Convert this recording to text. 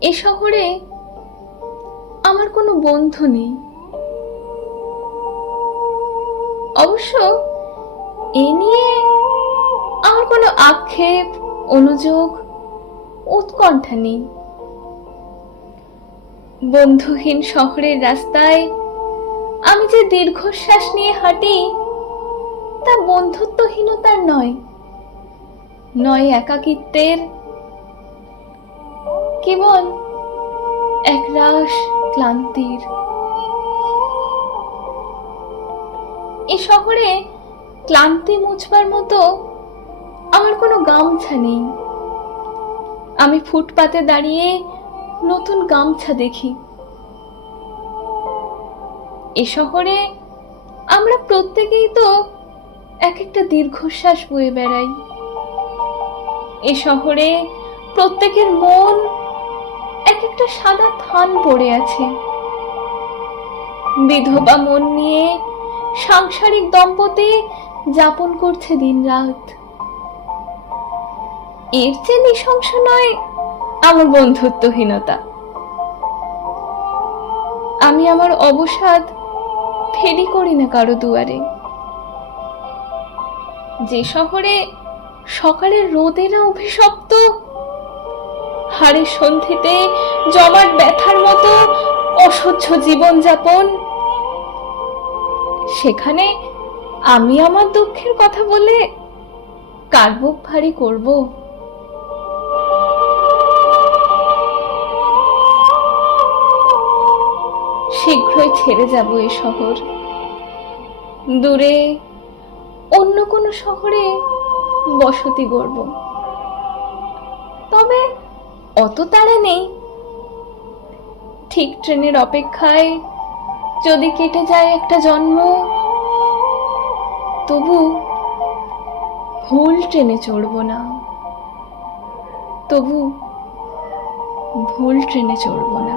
এ শহরে আমার কোনো বন্ধু নেই। অবশ্য এ নিয়ে আমার কোনো আক্ষেপ, অনুযোগ, উৎকণ্ঠা নেই। বন্ধুহীন শহরের রাস্তায় আমি যে দীর্ঘশ্বাস নিয়ে হাঁটি, তা বন্ধুত্বহীনতার নয়। নয় একাকিত্বের কেবল একরাশ ক্লান্তির। এ শহরে ক্লান্তি মুছবার মতো আমার কোনো গামছা নেই। আমি ফুটপাতে দাঁড়িয়ে নতুন গামছা দেখি। এ শহরে আমরা প্রত্যেকেই তো এক একটা দীর্ঘশ্বাস বয়ে বেড়াই। এ শহরে প্রত্যেকের মন একটা সাদা থান পড়ে আছে। বিধবা মন নিয়ে সাংসারিক দম্পতি যাপন করছে দিন রাত এর চেয়ে নৃশংস নয় আমার বন্ধুত্বহীনতা। আমি আমার অবসাদ ফেরি করি না কারও দুয়ারে। যে শহরে সকালের রোদেরা অভিশপ্ত হাড়ের সন্ধিতে জমাট ব্যথার মতো অসহ্য জীবনযাপন সেখানে আমি আমার দুঃখের কথা বলে কার বুক ভারী করব? শীঘ্রই ছেড়ে যাব এ শহর। দূরে অন্য কোনো শহরে বসতি গড়ব। তবে অত তাড়া নেই। ঠিক ট্রেনের অপেক্ষায় যদি কেটে যায় একটা জন্ম, তবু ভুল ট্রেনে চড়ব না। তবু ভুল ট্রেনে চড়ব না।